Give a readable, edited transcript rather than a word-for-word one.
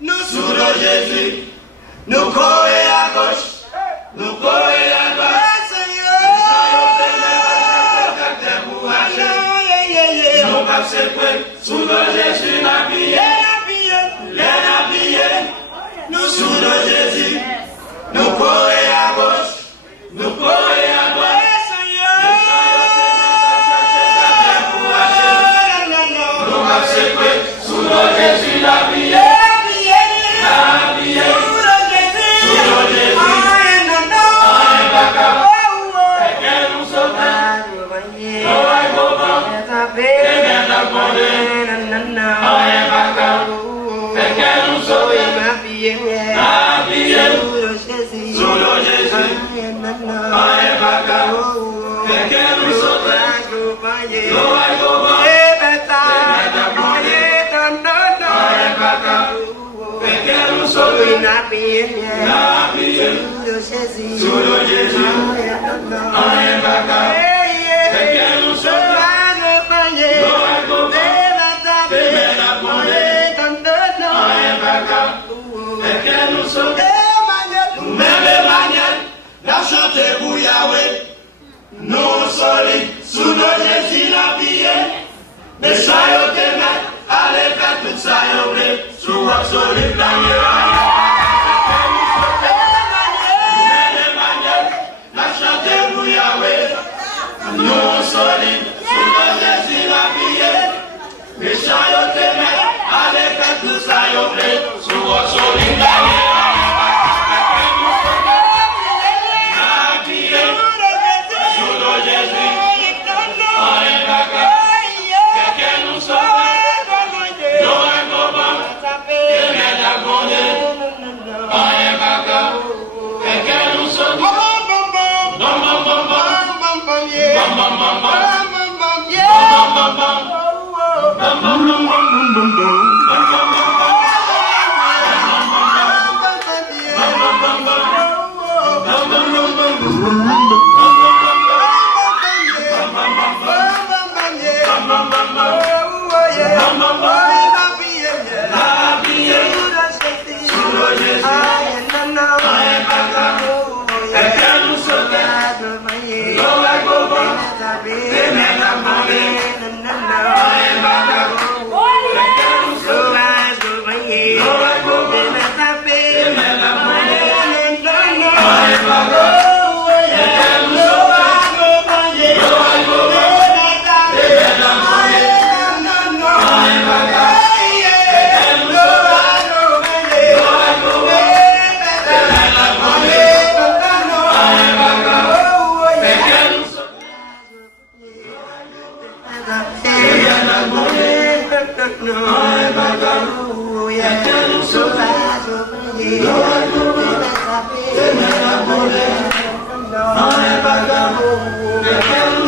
Nous sous le Jésus, nous courons à gauche, nous courons à droite, Seigneur, nous passons sous le Jésus, nous sous le Jésus, nous courons à gauche, nous courons à droite, Seigneur, nous passons sous le Jésus, nous solides sous nos Jésus la prière, mais ça y est, allez faire tout ça, sous votre solide la nous solides sous nos Jésus la prière, mais ça y est, allez faire tout ça, sous votre solide la Hallelujah.